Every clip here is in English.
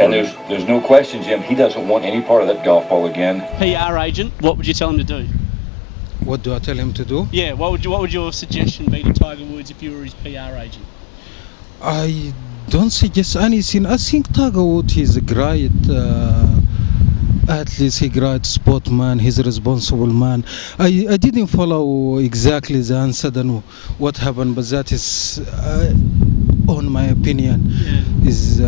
And there's no question, Jim, he doesn't want any part of that golf ball again. PR agent, what would you tell him to do? What do I tell him to do? Yeah, what would your suggestion be to Tiger Woods if you were his PR agent? I don't suggest anything. I think Tiger Woods is a great athlete, a great sportsman, he's a responsible man. I didn't follow exactly the answer and what happened, but that is, on my opinion, is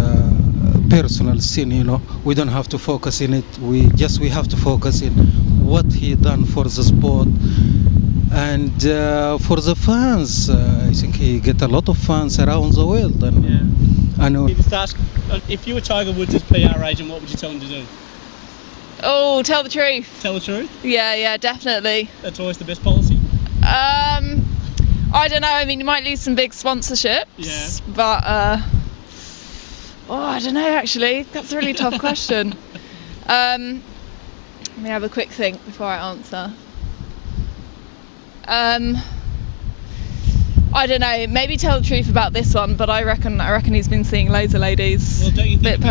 personal sin, you know. We don't have to focus in it. We have to focus in what he done for the sport. And for the fans, I think he get a lot of fans around the world. And I know. Just ask, if you were Tiger Woods' PR agent, what would you tell him to do? Oh, tell the truth. Tell the truth? Yeah, definitely. That's always the best policy? I don't know. I mean, you might lose some big sponsorships, but I don't know, actually. That's a really tough question. Let me have a quick think before I answer. I don't know. Maybe tell the truth about this one, but I reckon he's been seeing loads of ladies. Well, don't you think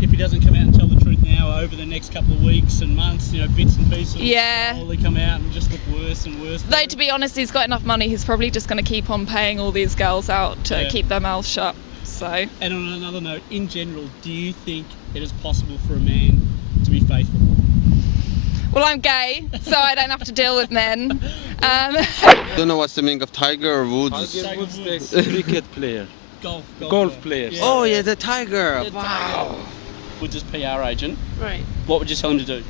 if he doesn't come out and tell the truth now, over the next couple of weeks and months, you know, bits and pieces will slowly come out and just look worse and worse? Though, to be honest, he's got enough money. He's probably just going to keep on paying all these girls out to keep their mouths shut. So. And on another note, in general, do you think it is possible for a man to be faithful? Well, I'm gay, so I don't have to deal with men. Don't know what's the meaning of Tiger or Woods. Tiger Woods, the cricket player. Golf player. Yeah. Oh yeah, the Tiger. Wow. Woods' PR agent. Right. What would you tell him to do?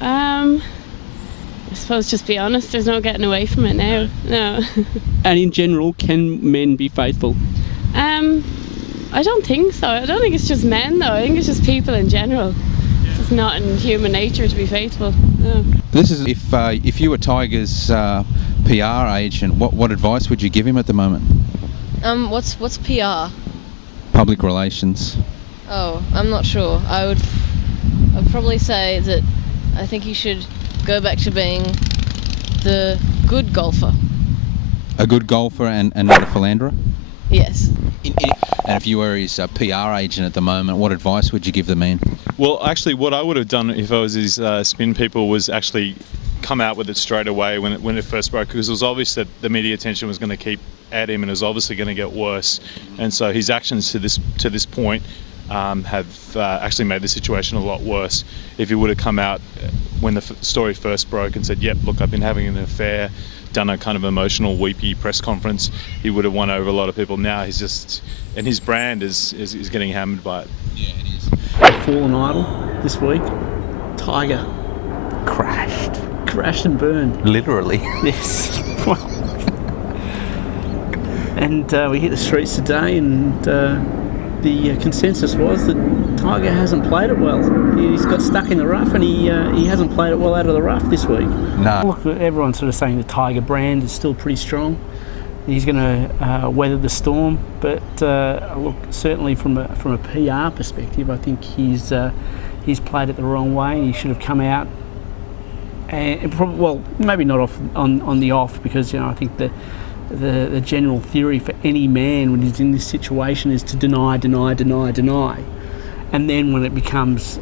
I suppose just be honest. There's no getting away from it now. No. And in general, can men be faithful? I don't think so. I don't think it's just men though. I think it's just people in general. It's not in human nature to be faithful. No. This is if you were Tiger's PR agent, what advice would you give him at the moment? What's PR? Public relations. Oh, I'm not sure. I'd probably say that I think he should go back to being the good golfer. A good golfer and not a philanderer? Yes. And if you were his PR agent at the moment, what advice would you give the man? Well, actually, what I would have done if I was his spin people was actually come out with it straight away when it first broke, because it was obvious that the media attention was going to keep at him and it was obviously going to get worse. And so his actions to this point have actually made the situation a lot worse. If he would have come out when the story first broke and said, "Yep, look, I've been having an affair," done a kind of emotional, weepy press conference, he would have won over a lot of people. Now he's just, and his brand is getting hammered by it. Yeah, it is. Fallen idol this week. Tiger crashed and burned. Literally. Yes. Well, and we hit the streets today, and the consensus was that Tiger hasn't played it well. He's got stuck in the rough, and he hasn't played it well out of the rough this week. No. Look, everyone's sort of saying the Tiger brand is still pretty strong. He's going to weather the storm, but look, certainly from a PR perspective, I think he's played it the wrong way. He should have come out and well, maybe not on the off, because I think the general theory for any man when he's in this situation is to deny, and then when it becomes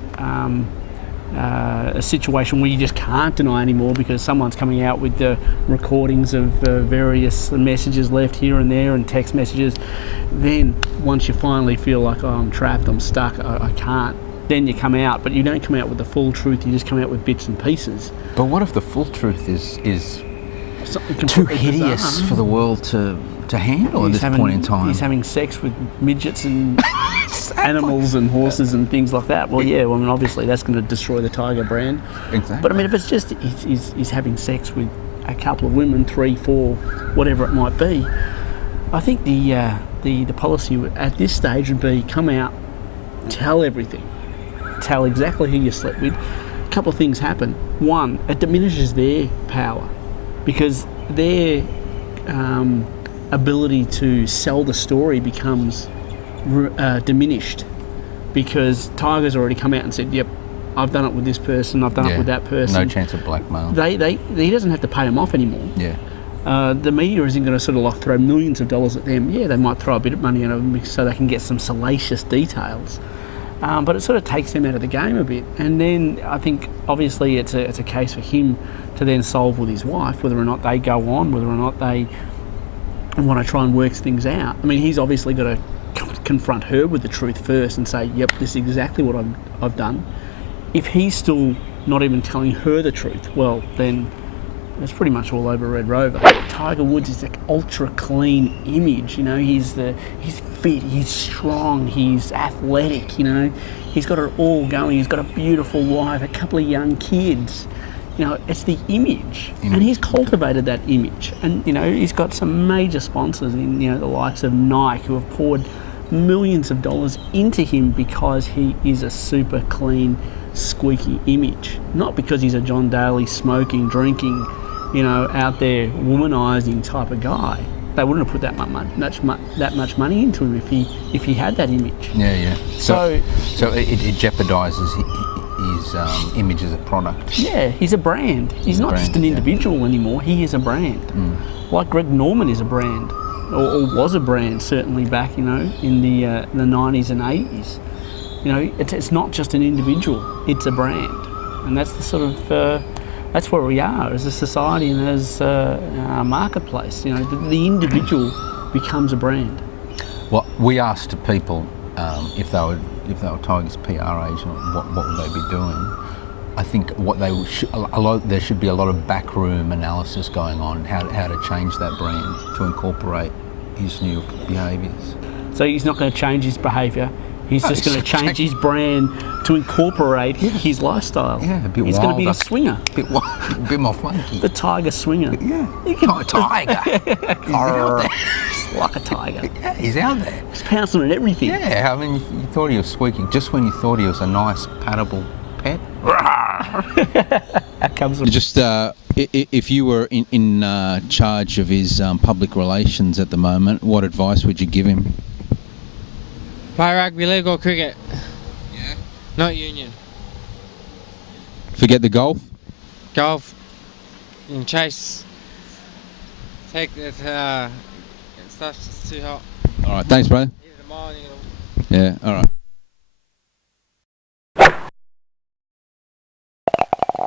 a situation where you just can't deny anymore because someone's coming out with the recordings of various messages left here and there and text messages, then once you finally feel like, oh, I'm trapped, I'm stuck, I can't, then you come out, but you don't come out with the full truth, you just come out with bits and pieces. But what if the full truth is too hideous for the world to handle at this point in time? He's having sex with midgets and animals and horses and things like that. Well, yeah, well, I mean, obviously that's going to destroy the Tiger brand. Exactly. But I mean, if it's just he's having sex with a couple of women, 3, 4, whatever it might be, I think the policy at this stage would be come out, tell everything, tell exactly who you slept with. A couple of things happen. One, it diminishes their power, because their ability to sell the story becomes diminished, because Tiger's already come out and said, yep, I've done it with this person, I've done it with that person. No chance of blackmail. He doesn't have to pay them off anymore. Yeah. The media isn't going to sort of like throw millions of dollars at them. Yeah, they might throw a bit of money at them so they can get some salacious details. but it sort of takes them out of the game a bit. And then I think obviously it's a case for him to then solve with his wife whether or not they go on, whether or not they want to try and work things out. I mean, he's obviously got to confront her with the truth first and say, yep, this is exactly what I've done. If he's still not even telling her the truth, well, then it's pretty much all over Red Rover. Tiger Woods is an ultra clean image, you know. He's fit, he's strong, he's athletic, you know. He's got it all going. He's got a beautiful wife, a couple of young kids. You know, it's the image, and he's cultivated that image. And you know, he's got some major sponsors in, you know, the likes of Nike, who have poured millions of dollars into him because he is a super clean, squeaky image, not because he's a John Daly smoking, drinking, you know, out there womanizing type of guy. They wouldn't have put that much money into him if he had that image. Yeah. So it jeopardises his image as a product. Yeah, he's a brand. He's not just an individual anymore. He is a brand. Like Greg Norman is a brand, or was a brand certainly back, you know, in the 90s and 80s. You know, it's not just an individual, it's a brand. And that's the sort of, that's where we are as a society and as a marketplace. You know, the individual becomes a brand. Well, we asked people if they were Tiger's PR agent, what would they be doing? I think what they there should be a lot of backroom analysis going on, how to change that brand to incorporate his new behaviours. So he's not going to change his behaviour. He's just going to change his brand to incorporate his lifestyle. Yeah, a bit He's wilder. going to be a swinger. A bit more funky. The Tiger swinger. Yeah. Tiger. He's out there. Like a tiger. Yeah, he's out there. He's pouncing on everything. Yeah, I mean, you thought he was squeaking just when you thought he was a nice, paddable pet. That comes from... Just if you were in charge of his public relations at the moment, what advice would you give him? Play rugby league or cricket? Yeah. Not union. Forget the golf? Golf. And chase. Take that stuff's just too hot. All right, thanks, brother. Hit it a mile and you're Yeah, all right.